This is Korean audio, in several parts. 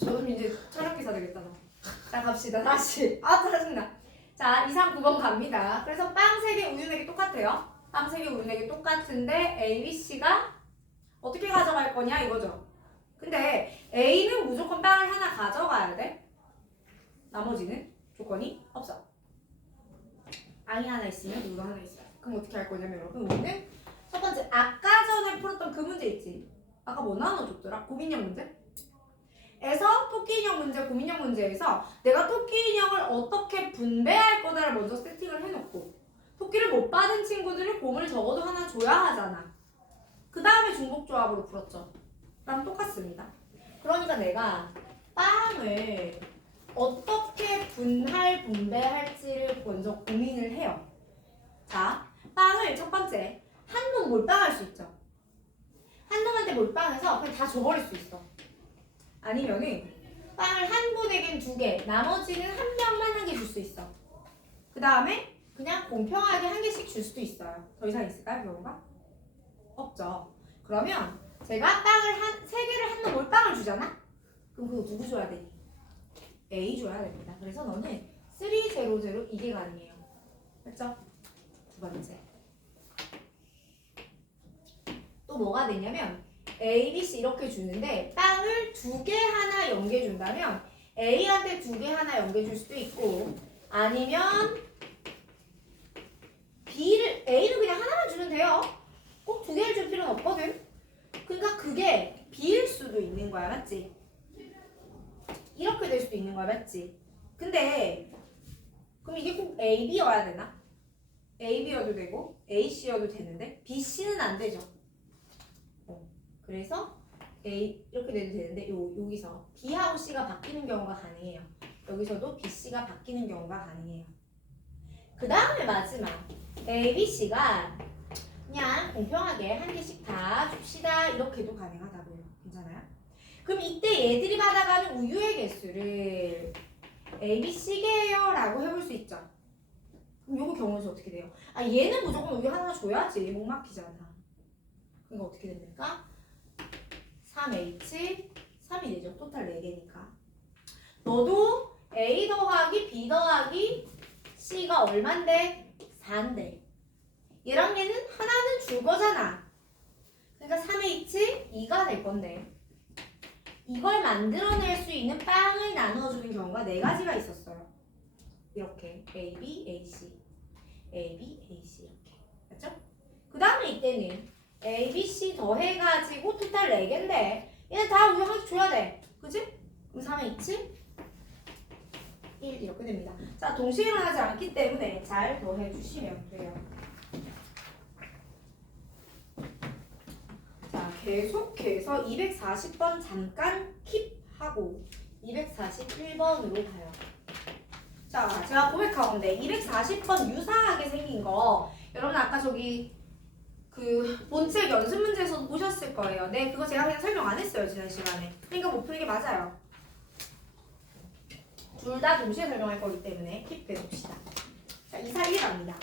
저는 이제 촬영기사 되겠다. 자, 갑시다. 다시. 아, 짜증나. 자, 2, 3, 9번 갑니다. 그래서 빵 3개, 우유 4개 똑같아요. 빵 3개, 우유 4개 똑같은데 A, B, C가 어떻게 가져갈 거냐 이거죠. 근데 A는 무조건 빵을 하나 가져가야 돼. 나머지는 조건이 없어. I이 하나 있으면 누가 하나 있어요. 그럼 어떻게 할 거냐면 여러분, 우리는 첫 번째 아까 전에 풀었던 그 문제 있지. 아까 뭐 나눠줬더라? 고민형 문제? 에서 토끼 인형 문제, 고민형 문제에서 내가 토끼 인형을 어떻게 분배할 거다를 먼저 세팅을 해놓고 토끼를 못 받은 친구들을 곰을 적어도 하나 줘야 하잖아. 그 다음에 중복조합으로 풀었죠. 그럼 똑같습니다. 그러니까 내가 빵을 어떻게 분배할지를 먼저 고민을 해요. 자, 빵을 첫 번째 한 놈 몰빵할 수 있죠. 한 놈한테 몰빵해서 그냥 다 줘버릴 수 있어. 아니면은 빵을 한 분에겐 2개, 나머지는 한 명만 한 개 줄 수 있어. 그 다음에 그냥 공평하게 한 개씩 줄 수도 있어요. 더 이상 있을까요, 경우가? 없죠. 그러면 제가 빵을 3개를 한 놈 몰빵을 주잖아? 그럼 그거 누구 줘야 되니? A 줘야 됩니다. 그래서 너는 3, 0, 0 이게 가능해요. 됐죠? 두 번째. 또 뭐가 되냐면 A, B, C 이렇게 주는데 빵을 2개 하나 연계준다면 A한테 2개 하나 연계줄 수도 있고 아니면 A는 그냥 하나만 주면 돼요. 꼭 2개를 줄 필요는 없거든. 그러니까 그게 B일 수도 있는 거야, 맞지? 이렇게 될 수도 있는 거야, 맞지? 근데 그럼 이게 꼭 A, B여야 되나? A, B여도 되고 A, C여도 되는데 B, C는 안 되죠. 그래서 A 이렇게 돼도 되는데 여기서 B하고 C가 바뀌는 경우가 가능해요. 여기서도 B, C가 바뀌는 경우가 가능해요. 그 다음에 마지막 A, B, C가 그냥 공평하게 한 개씩 다 줍시다 이렇게도 가능하다고요. 괜찮아요? 그럼 이때 얘들이 받아가는 우유의 개수를 A, B, C개예요 라고 해볼 수 있죠. 그럼 요거 경우에서 어떻게 돼요? 아, 얘는 무조건 우유 하나 줘야지. 목 막히잖아. 그러니까 어떻게 됩니까? 3H, 3이 되죠. 토탈 4개니까. 너도 A 더하기 B 더하기 C가 얼만데? 4인데. 얘랑 얘는 하나는 줄 거잖아. 그러니까 3H, 2가 될 건데. 이걸 만들어낼 수 있는 빵을 나누어주는 경우가 4가지가 있었어요. 이렇게 A, B, A, C. A, B, A, C 이렇게. 맞죠? 그 다음에 이때는 A, B, C 더해가지고 토탈 4개인데 얘는 다 우유 하나씩 줘야 돼. 그치? 그럼 3H 1 이렇게 됩니다. 자, 동시에 일어나지 않기 때문에 잘 더해주시면 돼요. 자, 계속해서 240번 잠깐 킵하고 241번으로 가요. 자, 제가 고백하건데 240번 유사하게 생긴 거 여러분 아까 저기 그 본책 연습 문제에서도 보셨을 거예요. 네, 그거 제가 그냥 설명 안 했어요, 지난 시간에. 그러니까 못 푸는 게 맞아요. 둘 다 동시에 설명할 거기 때문에 킵 해봅시다. 자, 241 갑니다.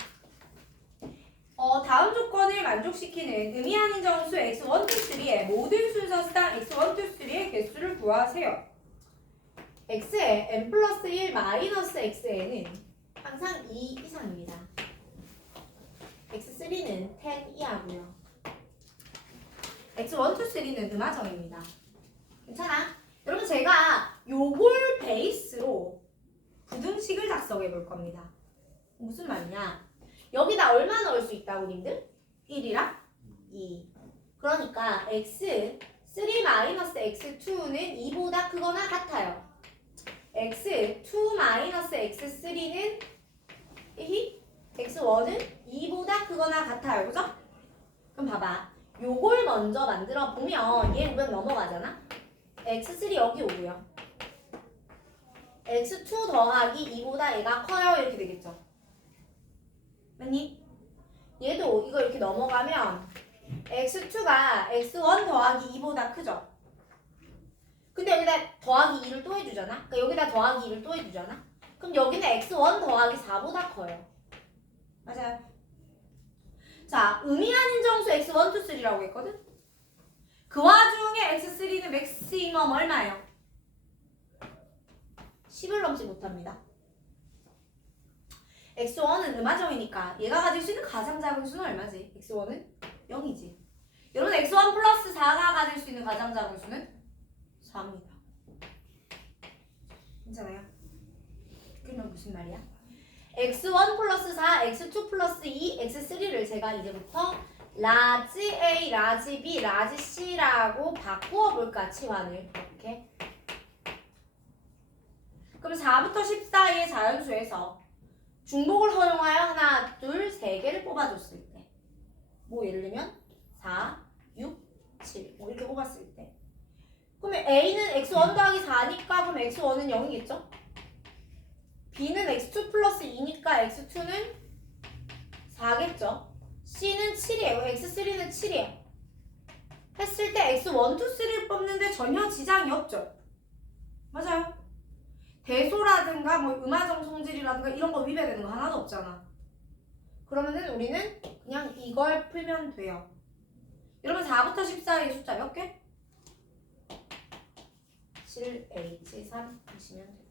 다음 조건을 만족시키는 의미 아닌 정수 x1, 2, 3의 모든 순서상 x1, 2, 3의 개수를 구하세요. x에 n 플러스 1 마이너스 x에는 항상 2 이상입니다. x3는 10 이하고요. x1, 2, 3는 음하정입니다. 괜찮아? 여러분 제가 요걸 베이스로 부등식을 작성해 볼 겁니다. 무슨 말이냐? 여기다 얼마 넣을 수 있다고 님들? 1이랑 2. 그러니까 x3 마이너스 x2는 2보다 크거나 같아요. x2 마이너스 x3는 x1은 2보다 크거나 같아요. 그죠? 그럼 봐봐. 요걸 먼저 만들어 보면 얘 우변 넘어가잖아? x3 여기 오고요. x2 더하기 2보다 얘가 커요. 이렇게 되겠죠? 맞니? 얘도 이거 이렇게 넘어가면 x2가 x1 더하기 2보다 크죠? 근데 여기다 더하기 2를 또 해주잖아? 그러니까 여기다 더하기 2를 또 해주잖아? 그럼 여기는 x1 더하기 4보다 커요. 맞아요. 자, 의미 아닌 정수 x1, 2, 3라고 했거든? 그 와중에 x3는 맥시멈 얼마예요? 10을 넘지 못합니다. x1은 음하정이니까 얘가 가질 수 있는 가장 작은 수는 얼마지? x1은 0이지. 여러분 x1 플러스 4가 가질 수 있는 가장 작은 수는 4입니다. 괜찮아요? 그러면 무슨 말이야? x1 플러스 4, x2 플러스 2, x3를 제가 이제부터 라지 A, 라지 B, 라지 C라고 바꾸어 볼까? 치환을 이렇게. 그럼 4부터 10 사이의 자연수에서 중복을 허용하여 하나, 둘, 세 개를 뽑아줬을 때, 뭐 예를 들면 4, 6, 7, 뭐 이렇게 뽑았을 때, 그러면 A는 x1 더하기 4니까 그럼 x1은 0이겠죠? B는 x2 플러스 2니까 x2는 4겠죠? C는 7이에요. x3는 7이에요. 했을 때 x1, 2, 3를 뽑는데 전혀 지장이 없죠? 맞아요. 대소라든가 뭐 음하정 성질이라든가 이런 거 위배되는 거 하나도 없잖아. 그러면은 우리는 그냥 이걸 풀면 돼요. 여러분 4부터 10 사이의 숫자 몇 개? 7H3 하시면 됩니다.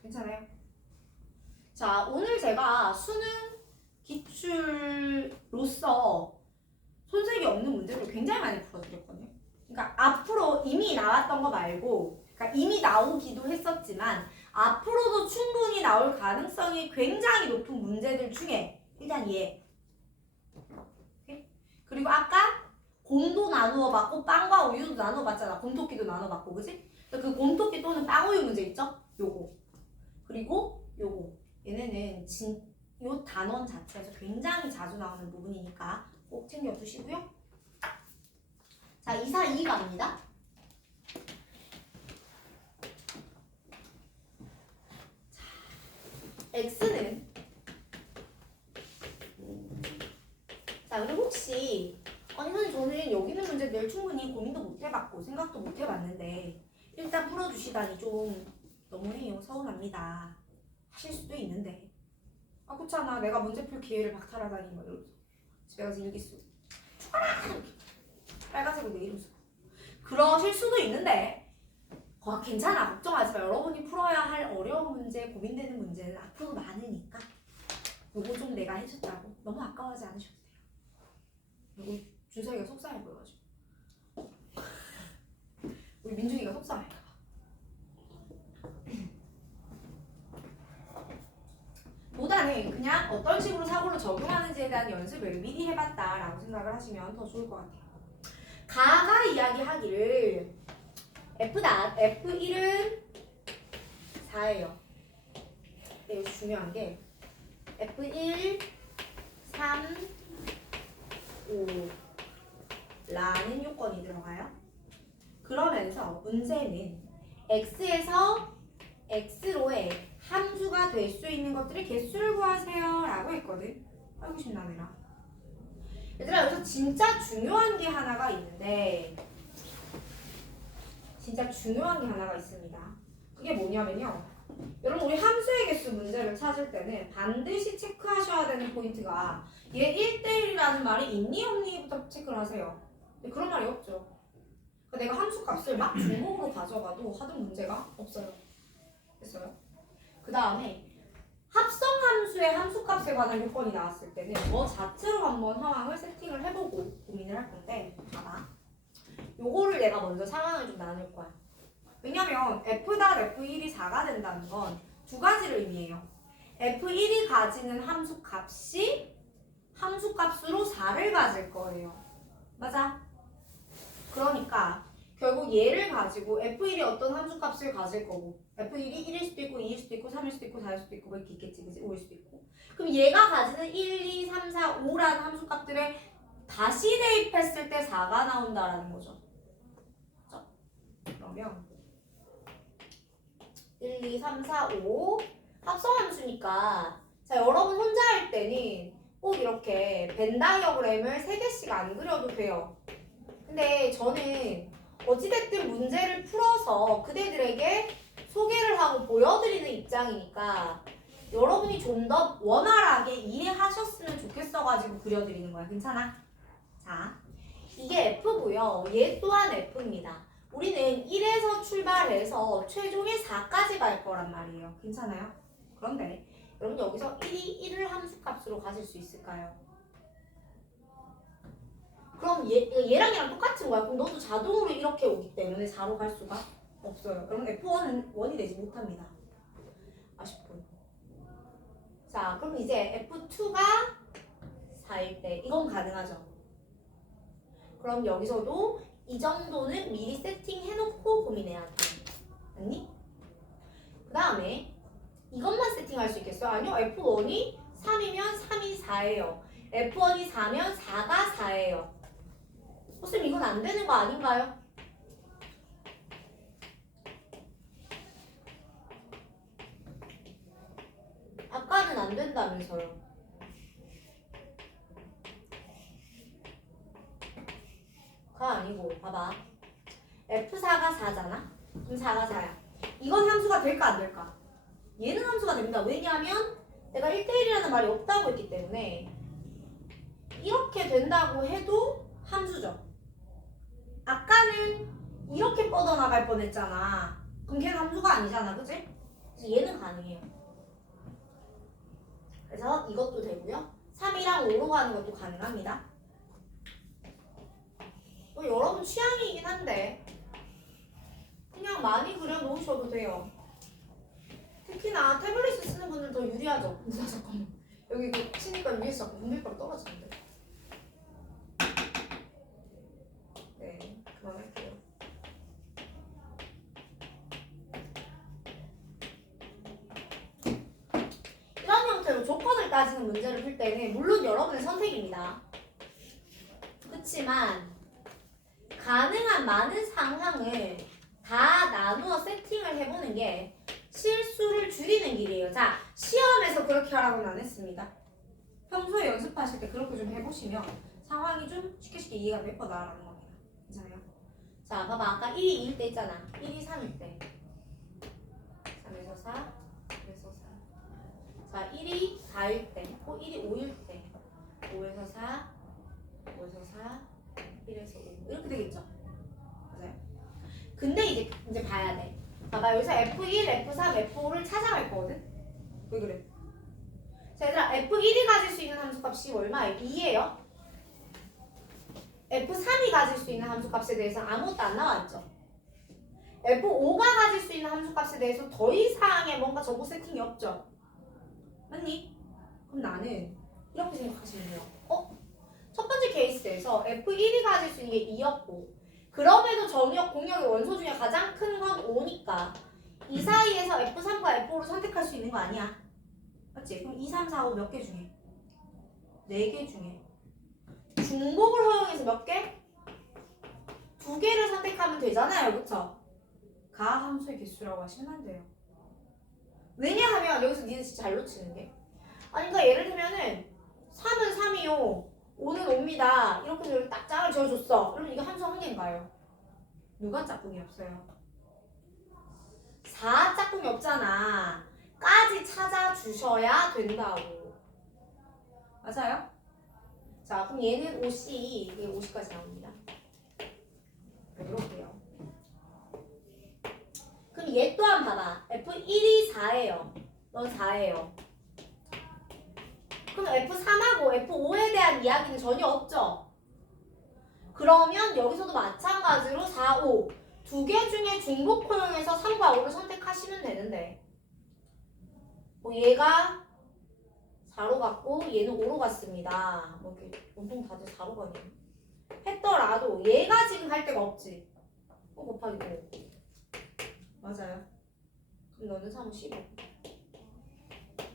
괜찮아요? 자, 오늘 제가 수능 기출로서 손색이 없는 문제를 굉장히 많이 풀어드렸거든요. 그러니까 앞으로 이미 나왔던 거 말고, 그러니까 이미 나오기도 했었지만 앞으로도 충분히 나올 가능성이 굉장히 높은 문제들 중에 일단 얘. 오케이? 그리고 아까 곰도 나누어 봤고 빵과 우유도 나누어 봤잖아. 곰토끼도 나눠 봤고, 그지? 그 곰토끼 또는 빵우유 문제 있죠? 요거. 그리고 요거. 얘네는 요 단원 자체에서 굉장히 자주 나오는 부분이니까 꼭 챙겨두시고요. 자, 2, 4, 2 갑니다. 자, x는 자, 근데 혹시 아니 선생님 저는 여기 있는 문제들 충분히 고민도 못 해봤고 생각도 못 해봤는데 일단 풀어주시다니 좀 너무해요. 서운합니다. 하실 수도 있는데 아 그렇잖아. 내가 문제 풀 기회를 박탈하다니 막 이러면서 집에 가서 일기 쓰고 빨간색으로 내일을 쓰고 그러실 수도 있는데 괜찮아. 걱정하지 마. 여러분이 풀어야 할 어려운 문제, 고민되는 문제는 앞으로 많으니까 요거 좀 내가 해줬다고 너무 아까워하지 않으셔도 돼요. 요거 준석이가 속상해 보여가지고 우리 민중이가 속상할까봐. 보다는 그냥 어떤 식으로 사고를 적용하는지에 대한 연습을 미리 해봤다라고 생각을 하시면 더 좋을 것 같아요. 가가 이야기하기를 F1은 4예요. 이거 중요한 게 F1, 3, 5 라는 요건이 들어가요. 그러면서 문제는 X에서 X로의 함수가 될 수 있는 것들의 개수를 구하세요 라고 했거든. 아이고 신나네라. 얘들아 여기서 진짜 중요한 게 하나가 있는데 있습니다. 그게 뭐냐면요. 여러분 우리 함수의 개수 문제를 찾을 때는 반드시 체크하셔야 되는 포인트가 얘 1대1이라는 말이 있니 없니부터 체크를 하세요. 근데 그런 말이 없죠. 그러니까 내가 함수 값을 막 중복으로 가져가도 하던 문제가 없어요. 됐어요? 그 다음에 합성함수의 함수값에 관한 요건이 나왔을 때는 뭐 자체로 한번 상황을 세팅을 해보고 고민을 할 건데 봐봐. 요거를 내가 먼저 상황을 좀 나눌 거야. 왜냐면 F.F1이 4가 된다는 건 두 가지를 의미해요. F1이 가지는 함수값이 함수값으로 4를 가질 거예요. 맞아? 그러니까 결국 얘를 가지고 F1이 어떤 함수값을 가질 거고 F1이 1일 수도 있고 2일 수도 있고 3일 수도 있고 4일 수도 있고 뭐 이렇게 있겠지 그치? 5일 수도 있고 그럼 얘가 가지는 1, 2, 3, 4, 5라는 함수값들에 다시 대입했을 때 4가 나온다라는 거죠. 그렇죠? 그러면 1, 2, 3, 4, 5 합성함수니까 자 여러분 혼자 할 때는 꼭 이렇게 벤 다이어그램을 3개씩 안 그려도 돼요. 근데 저는 어찌됐든 문제를 풀어서 그대들에게 소개를 하고 보여드리는 입장이니까 여러분이 좀 더 원활하게 이해하셨으면 좋겠어가지고 그려드리는 거야. 괜찮아? 자, 이게 F고요. 얘 또한 F입니다. 우리는 1에서 출발해서 최종의 4까지 갈 거란 말이에요. 괜찮아요? 그런데 여러분 여기서 1이 1을 함수값으로 가질 수 있을까요? 그럼 얘랑 얘랑 똑같은 거야. 그럼 너도 자동으로 이렇게 오기 때문에 4로 갈 수가 없어요. 여러분 F1은 1이 되지 못합니다. 아쉽군. 자, 그럼 이제 F2가 4일 때 이건 가능하죠. 그럼 여기서도 이 정도는 미리 세팅해놓고 고민해야 돼. 아니? 그 다음에 이것만 세팅할 수 있겠어요? 아니요. F1이 3이면 3이 4예요. F1이 4면 4가 4예요. 쌤 이건 안 되는 거 아닌가요? 아까는 안 된다면서요. 가 아니고 봐봐. F4가 4잖아? 그럼 4가 4야. 이건 함수가 될까 안 될까? 얘는 함수가 됩니다. 왜냐하면 내가 1대1이라는 말이 없다고 했기 때문에 이렇게 된다고 해도 함수죠. 아까는 이렇게 뻗어나갈 뻔했잖아. 그럼 걔는 함수가 아니잖아. 그치? 그래서 얘는 가능해요. 그래서 이것도 되고요. 3이랑 5로 가는 것도 가능합니다. 여러분 취향이긴 한데 그냥 많이 그려놓으셔도 돼요. 특히나 태블릿 쓰는 분들 더 유리하죠. 잠깐만. 여기 이거 치니까 위에서 자꾸 분필가루 떨어지는데. 네, 그만할게요. 이런 형태로 조건을 따지는 문제를 풀 때는 물론 여러분의 선택입니다. 그렇지만 가능한 많은 상황을 다 나누어 세팅을 해보는 게 실수를 줄이는 길이에요. 자, 시험에서 그렇게 하라고는 안 했습니다. 평소에 연습하실 때 그렇게 좀 해보시면 상황이 좀 쉽게 이해가 될 거다라는 겁니다. 괜찮아요? 자, 봐봐. 아까 1이 2일 때 있잖아. 1이 3일 때. 3에서 4, 3에서 4. 자, 1이 4일 때, 1이 5일 때. 5에서 4, 5에서 4, 1에서 5. 이렇게 되겠죠? 맞아요? 근데 이제 봐야 돼. 봐봐. 여기서 F1, F3, F5를 찾아갈 거거든? 왜 그래? 자, 얘들아, F1이 가질 수 있는 함수값이 얼마예요? 2예요. F3이 가질 수 있는 함수값에 대해서 아무것도 안 나와있죠. F5가 가질 수 있는 함수값에 대해서 더 이상의 뭔가 정보 세팅이 없죠. 맞니? 그럼 나는 이렇게 생각하시면 돼요. 첫 번째 케이스에서 F1이 가질 수 있는 게 2였고 그럼에도 정의역, 공역의 원소 중에 가장 큰 건 5니까 이 사이에서 F3과 F5를 선택할 수 있는 거 아니야? 맞지? 그럼 2, 3, 4, 5 몇 개 중에? 4개 중에 중복을 허용해서 몇 개? 2개를 선택하면 되잖아요. 그쵸? 가함수의 개수라고 하시면 안 돼요. 왜냐하면 여기서 니는 진짜 잘 놓치는 게 아니 그러니까 예를 들면은 3은 3이요 5는 5입니다. 이렇게 해서 딱 짝을 지어줬어. 그러면 이거 함수 한 개인가요? 누가 짝꿍이 없어요? 4 짝꿍이 없잖아. 까지 찾아주셔야 된다고. 맞아요? 자, 그럼 얘는 5C, 이게 50까지 나옵니다. 이렇게요. 그럼 얘 또한 봐봐. F1이 4예요. 넌 4예요. 그럼 F3하고 F5에 대한 이야기는 전혀 없죠? 그러면 여기서도 마찬가지로 4, 5. 2개 중에 중복 허용해서 3과 5를 선택하시면 되는데 얘가 4로 갔고 얘는 5로 갔습니다. 이렇게 보통 다들 4로 가네. 했더라도 얘가 지금 할 데가 없지. 곱하기 5. 맞아요. 그럼 너는 3은 15.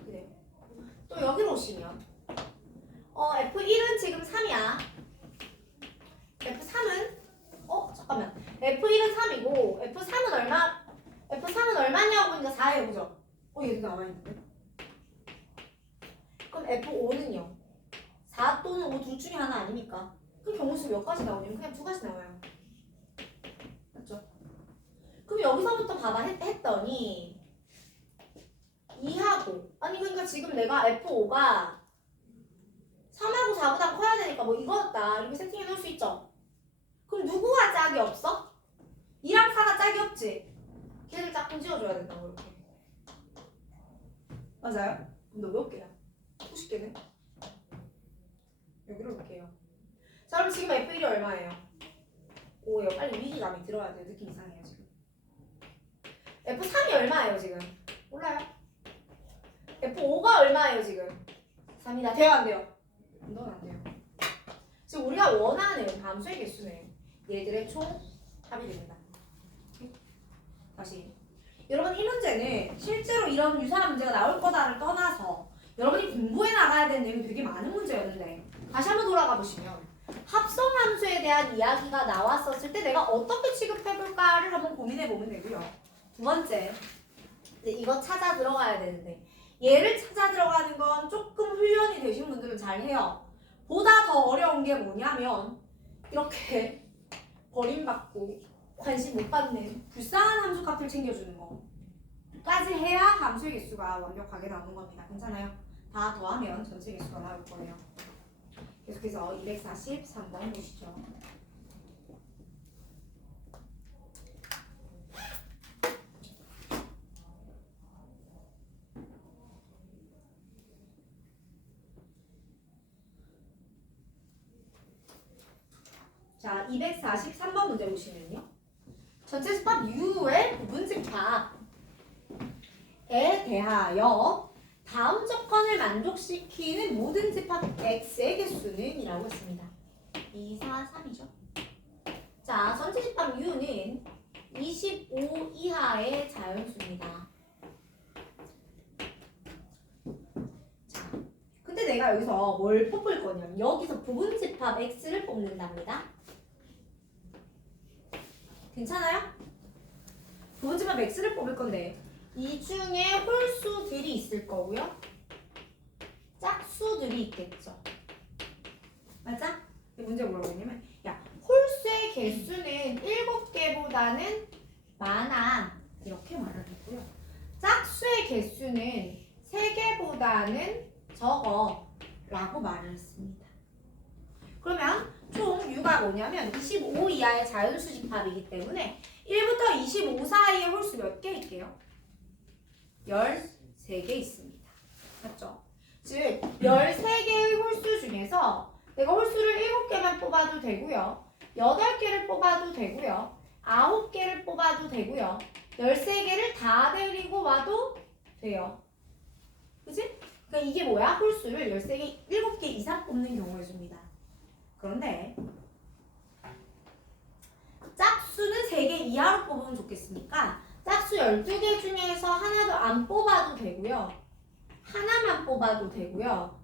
그래요. 또 여기로 오시면 F1은 지금 3이야. F3은 잠깐만. F1은 3이고 F3은 얼마? F3은 얼마냐고 보니까 4예요. 그죠? 얘도 나와있는데. 그럼 F5는요? 4 또는 5 둘 중에 하나 아닙니까? 그럼 경우수 몇 가지 나오냐면 그냥 2가지 나와요. 맞죠? 그럼 여기서부터 봐봐 했더니 2하고 아니 그러니까 지금 내가 F5가 3하고 4보다 커야 되니까 이거였다 이렇게 세팅해 놓을 수 있죠? 그럼 누구와 짝이 없어? 2랑 4가 짝이 없지? 걔를 짝꿍 지어줘야 된다고 이렇게. 맞아요? 너 몇 개야? 90개네? 여기로 볼게요. 자 그럼 지금 F1이 얼마예요? 5예요. 빨리 위기감이 들어야 돼요. 느낌 이상해요 지금. F3이 얼마예요 지금? 몰라요. F5가 얼마예요 지금? 3이다. 돼요 안 돼요? 넌 안 돼요. 지금 우리가 원하는 함수의 개수는 얘들의 총 합이 됩니다. 다시. 여러분 이 문제는 실제로 이런 유사한 문제가 나올 거다를 떠나서 여러분이 공부해 나가야 되는 내용이 되게 많은 문제였는데 다시 한번 돌아가 보시면 합성함수에 대한 이야기가 나왔었을 때 내가 어떻게 취급해볼까를 한번 고민해 보면 되고요. 두 번째, 이거 찾아 들어가야 되는데 얘를 찾아 들어가는 건 조금 훈련이 되신 분들은 잘 해요. 보다 더 어려운 게 뭐냐면 이렇게 버림받고 관심 못 받는 불쌍한 함수 값을 챙겨주는 거까지 해야 함수의 개수가 완벽하게 나오는 겁니다. 괜찮아요? 다 더하면 전체 개수가 나올 거예요. 계속해서 243번 보시죠. 자, 243번 문제 보시면요. 전체 집합 U의 부분집합에 대하여 다음 조건을 만족시키는 모든 집합 X의 개수는 이라고 했습니다. 2, 4, 3이죠. 자, 전체 집합 U는 25 이하의 자연수입니다. 자, 근데 내가 여기서 뭘 뽑을 거냐면 여기서 부분집합 X를 뽑는답니다. 괜찮아요? 부분집합 X를 뽑을 건데 이 중에 홀수들이 있을 거고요. 짝수들이 있겠죠. 맞아? 이 문제가 뭐라고 했냐면 야 홀수의 개수는 7개보다는 많아 이렇게 말을 했고요. 짝수의 개수는 3개보다는 적어 라고 말을 했습니다. 그러면 총 U가 뭐냐면 25 이하의 자연수 집합이기 때문에 1부터 25 사이의 홀수 몇 개 있게요? 13개 있습니다. 맞죠? 즉 13개의 홀수 중에서 내가 홀수를 7개만 뽑아도 되고요. 8개를 뽑아도 되고요. 9개를 뽑아도 되고요. 13개를 다 데리고 와도 돼요. 그치? 그러니까 이게 뭐야? 홀수를 13개, 7개 이상 뽑는 경우를 줍니다. 그런데 짝수는 3개 이하로 뽑으면 좋겠으니까 짝수 12개 중에서 하나도 안 뽑아도 되고요. 하나만 뽑아도 되고요.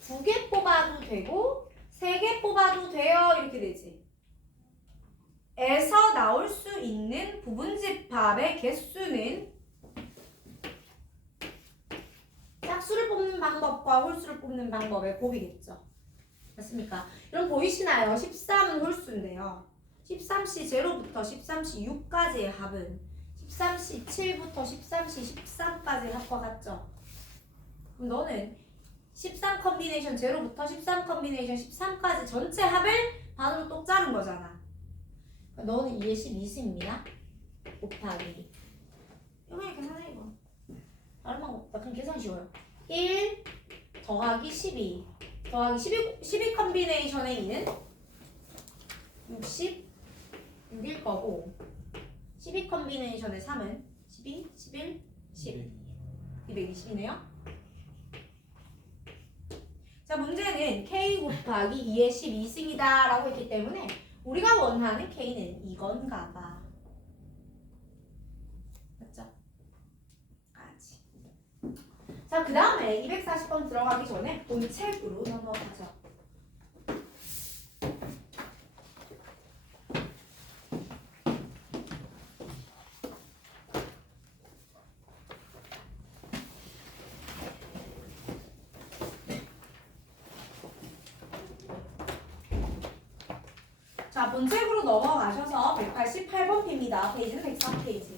2개 뽑아도 되고 3개 뽑아도 돼요. 이렇게 되지. 에서 나올 수 있는 부분집합의 개수는 짝수를 뽑는 방법과 홀수를 뽑는 방법의 곱이겠죠. 맞습니까? 여러분 보이시나요? 13은 홀수인데요. 13C 0부터 13C 6까지의 합은 13C 7부터 13C 13까지의 합과 같죠? 그럼 너는 13 컨비네이션 0부터 13 컨비네이션 13까지 전체 합을 반으로 똑 자른 거잖아. 그러니까 너는 2의 12승입니다. 곱하기 이거 그냥 계산해 이거. 다른 방법 없다. 그냥 계산 쉬워요. 1 더하기 12 더하기 12 컨비네이션의 2는 66일 거고 12 컨비네이션의 3은 12, 11, 10 220이네요. 자 문제는 K 곱하기 2의 12승이다 라고 했기 때문에 우리가 원하는 K는 이건가 봐. 맞죠? 까지. 자 그 다음에 240번 들어가기 전에 본책으로 넘어가죠. 자, 본책으로 넘어가셔서 188번 페입니다. 페이지는 103페이지입니다.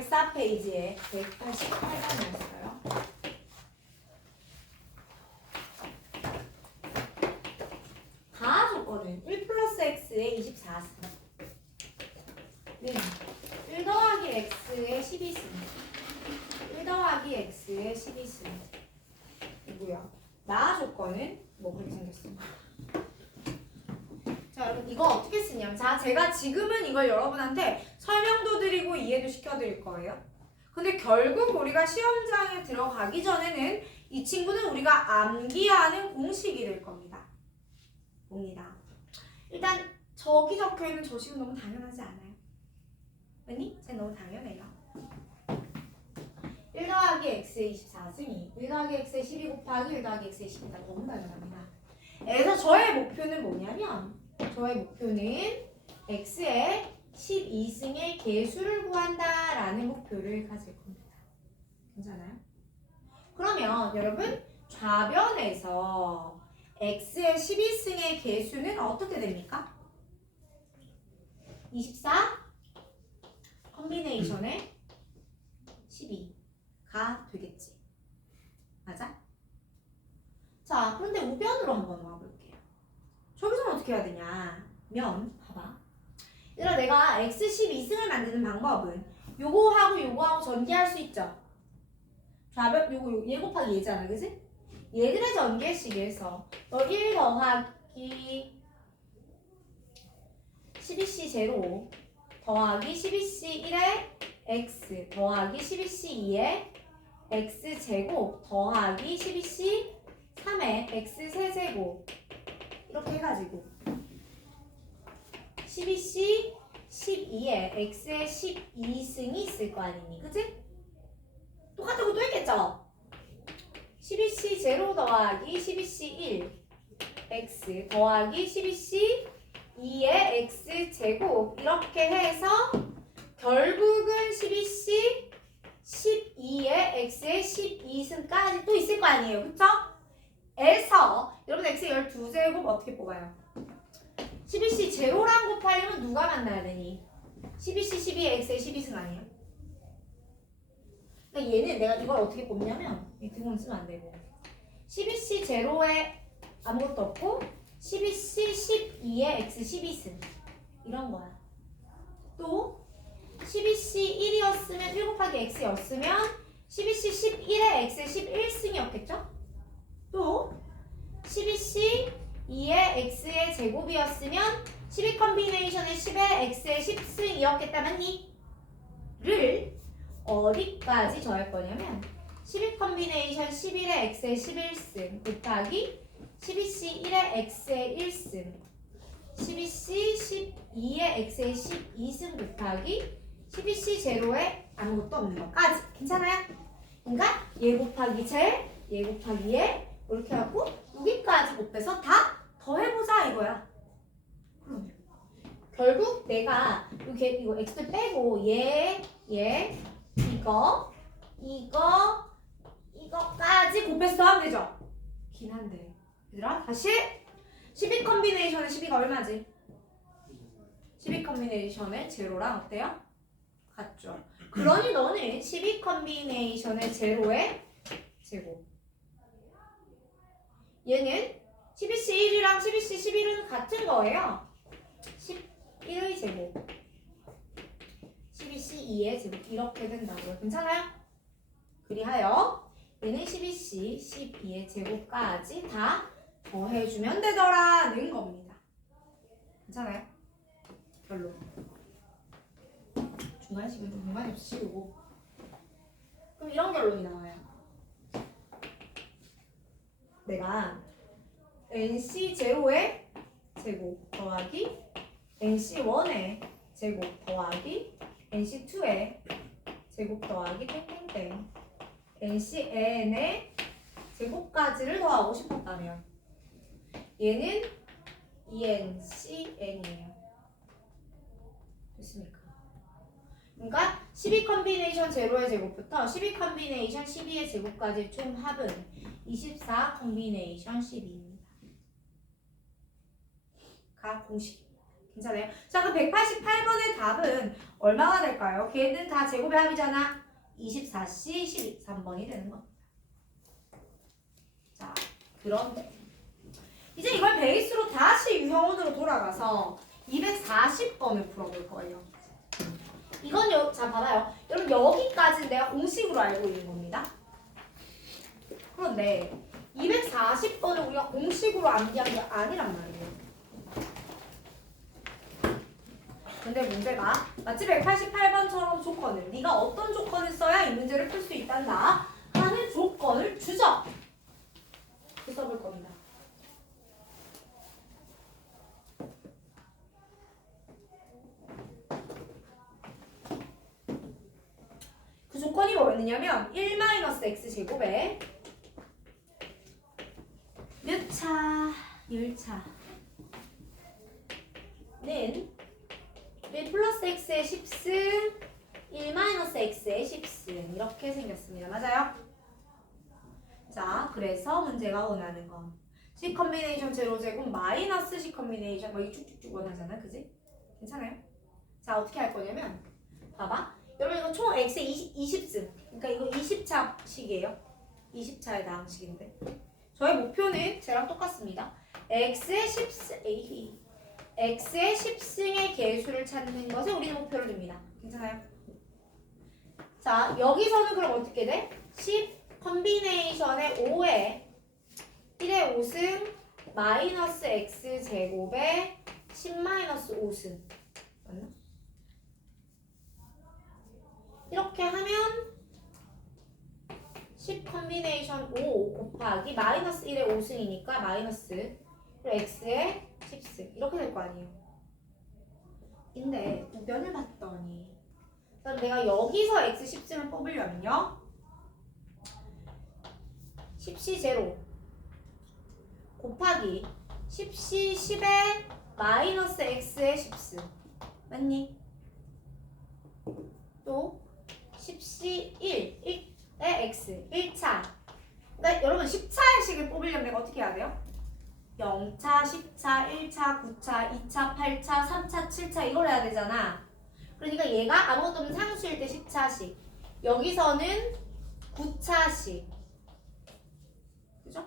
104페이지에 188번이었어요. 다 조건은 1 플러스 x의 24승 1 더하기 x의 12승 1 더하기 x의 12승 이고요. 나 조건은 뭐 그렇게 생겼습니다. 자, 여러분 이거 어떻게 쓰냐면 자, 제가 지금은 이걸 여러분한테 설명도 드리고 이해도 시켜드릴 거예요. 근데 결국 우리가 시험장에 들어가기 전에는 이 친구는 우리가 암기하는 공식이 될 겁니다. 봅니다. 일단 저기 적혀있는 저 식은 너무 당연하지 않아요? 아니? 쟤 너무 당연해요. 1 더하기 x의 24승이 1 더하기 x의 12 곱하기 1 더하기 x의 12가 너무 당연합니다. 그래서 저의 목표는 뭐냐면 저의 목표는 x의 12승의 개수를 구한다라는 목표를 가질 겁니다. 괜찮아요? 그러면 여러분 좌변에서 x의 12승의 개수는 어떻게 됩니까? 24 컴비네이션의 12가 되겠지. 맞아? 자, 그런데 우변으로 한번 와볼게요. 저기서는 어떻게 해야 되냐면 봐봐. 얘들아, 내가 x 12승을 만드는 방법은 요거하고 요거하고 전개할 수 있죠. 좌변 요거 얘 곱하기 얘잖아, 그치? 얘들의 전개식에서 너 1 더하기 12c 제로 더하기 12c 1의 x 더하기 12c 2의 x 제곱 더하기 12c 3의 x 세제곱 이렇게 해가지고 12c 12에 x의 12승이 있을 거 아니니, 그치? 똑같은 것도 있겠죠? 12c 제로 더하기 12c 1 x 더하기 12c 2의 x 제곱 이렇게 해서 결국은 12c 12의 x의 12승까지 또 있을 거 아니에요, 그쵸? 에서 여러분 x의 12제곱 어떻게 뽑아요? 12c 제로랑 곱하려면 누가 만나야 되니? 12c 12의 x의 12승 아니에요? 그러니까 얘는 내가 이걸 어떻게 뽑냐면 이 등원 쓰면 안 되고 12c 제로에 아무것도 없고 12c 12의 x 12승 이런 거야. 또 12c 1이었으면 1 곱하기 x였으면 12c 11의 x의 11승이었겠죠? 또 12c 2의 x의 제곱이었으면 12 컴비네이션의 10의 x의 10승이었겠다, 맞니? 를 어디까지 더할 거냐면 12 컴비네이션 11의 x의 11승 곱하기 12c 1의 x의 1승 12c 12의 x의 12승 곱하기 12c 제로에 아무것도 없는 것까지. 괜찮아요? 그러니까 얘 곱하기 얘 곱하기 얘 이렇게 하고 여기까지 곱해서 다 더해보자 이거야. 그러면 결국 내가 이거 x를 빼고 얘 이거까지 곱해서 더하면 되죠? 긴 한데 얘들아 다시 12 컴비네이션의 12가 얼마지? 12 컴비네이션의 제로랑 어때요? 같죠? 그러니 너는 12 컴비네이션의 제로의 제곱 얘는 12c 1이랑 12c 11은 같은 거예요. 11의 제곱 12c 2의 제곱 이렇게 된다고요. 괜찮아요? 그리하여 얘는 12c 12의 제곱까지 다 더해주면 되더라는 겁니다. 괜찮아요? 결론 중간에 지금 중간에 없이 씌우고 그럼 이런 결론이 나와요. 내가 NC0의 제곱 더하기 NC1의 제곱 더하기 NC2의 제곱 더하기 땡땡땡 NCN의 제곱까지를 더하고 싶었다면 얘는 ENCN이에요. 됐습니까? 그러니까 12 컴비네이션 제로의 제곱부터 12 컴비네이션 12의 제곱까지 총 합은 24 컴비네이션 12입니다. 가 공식입니다. 괜찮아요? 자, 그럼 188번의 답은 얼마가 될까요? 걔는 다 제곱의 합이잖아. 24C 12, 3번이 되는 겁니다. 자, 그런데 이제 이걸 베이스로 다시 유형원으로 돌아가서 240번을 풀어볼 거예요. 이건 자, 봐봐요. 여러분 여기까지는 내가 공식으로 알고 있는 겁니다. 그런데 240번을 우리가 공식으로 암기한 게 아니란 말이에요. 근데 문제가 마치 188번처럼 조건을 네가 어떤 조건을 써야 이 문제를 풀 수 있단다 하는 조건을 주죠. 그 써볼 겁니다. 그 조건이 뭐였느냐면 1-x제곱에 몇 차? 1차는 1 플러스 x의 10승 1 마이너스 x의 10승 이렇게 생겼습니다. 맞아요? 자, 그래서 문제가 원하는 건 C 컨비네이션 제로제곱 마이너스 C 컨비네이션 뭐 이 쭉쭉쭉 원하잖아. 그지? 괜찮아요? 자, 어떻게 할 거냐면 봐봐. 여러분 이거 총 x의 20승 그러니까 이거 20차식이에요. 20차의 다항식인데 저의 목표는 쟤랑 똑같습니다. x의 10승의 개수를 찾는 것을 우리는 목표로 둡니다. 괜찮아요? 자, 여기서는 그럼 어떻게 돼? 10 컨비네이션의 5에 1의 5승 마이너스 x제곱에 10 마이너스 5승 맞나? 이렇게 하면 10 컨비네이션 5 곱하기 마이너스 1의 5승이니까 마이너스 x의 10승 이렇게 될 거 아니에요. 근데 면을 봤더니 그럼 내가 여기서 x 10승을 뽑으려면요 10c 제로 곱하기 10c 10의 마이너스 x의 10승 맞니? 또 10c 1의 x 1차 그러니까 여러분 10차식을 뽑으려면 내가 어떻게 해야 돼요? 0차, 10차, 1차, 9차, 2차, 8차, 3차, 7차 이걸 해야 되잖아. 그러니까 얘가 아무것도 없는 상수일 때 10차식 여기서는 9차식 그죠?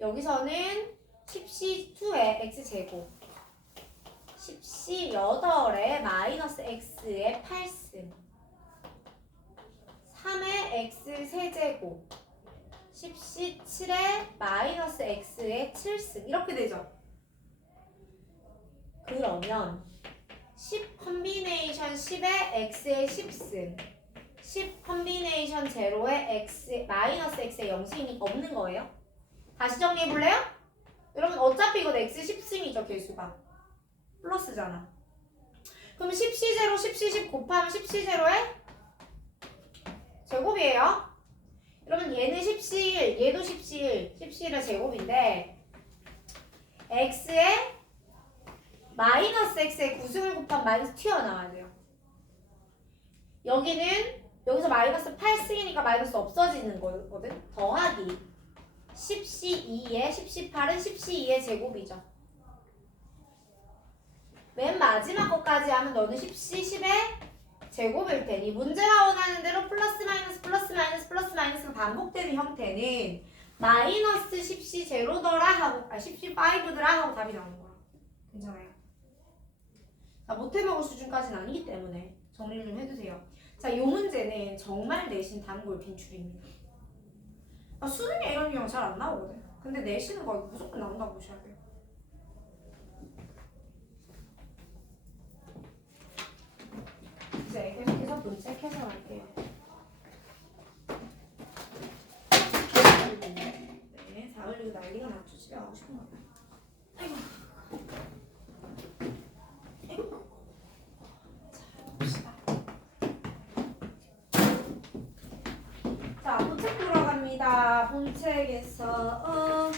여기서는 10c2의 x제곱 10c8의 마이너스 x의 8승 3의 x 세제곱 10c7의 마이너스 x의 7승 이렇게 되죠. 그러면 10 컨비네이션 10의 x의 10승 10 컨비네이션 제로의 x 마이너스 x의 0승이니까 없는 거예요. 다시 정리해 볼래요? 여러분 어차피 이건 x 10승이죠. 개수가 플러스잖아. 그럼 10c 제로 10c 10 곱하면 10c 제로의 제곱이에요. 그러면 얘는 10c1 얘도 10c1 10c1의 제곱인데 x의 마이너스 x의 9승을 곱하면 마이너스 튀어나와야 돼요. 여기는 여기서 마이너스 8승이니까 마이너스 없어지는 거거든. 더하기 10c2의 10c8은 10c2의 제곱이죠. 맨 마지막 것까지 하면 너는 10c 10의 제곱일 테니 문제가 원하는 대로 플러스 마이너스 플러스 마이너스 플러스 마이너스가 반복되는 형태는 마이너스 10c 제로더라 하고 10c 5더라 하고 답이 나오는 거야. 괜찮아요? 자, 못해먹을 수준까지는 아니기 때문에 정리를 좀 해두세요. 자, 이 문제는 정말 내신 단골 빈출입니다. 수능에 이런 유형 잘 안 나오거든. 근데 내신은 거의 무조건 나온다고 보셔야 돼요. 이제 계속해서 문제 해설할게요. 네, 다 흘리고 난리가 났죠. 집에 가고 싶은 거. 아이고. 아이고. 자, 봅시다. 자, 본책 돌아갑니다. 본책에서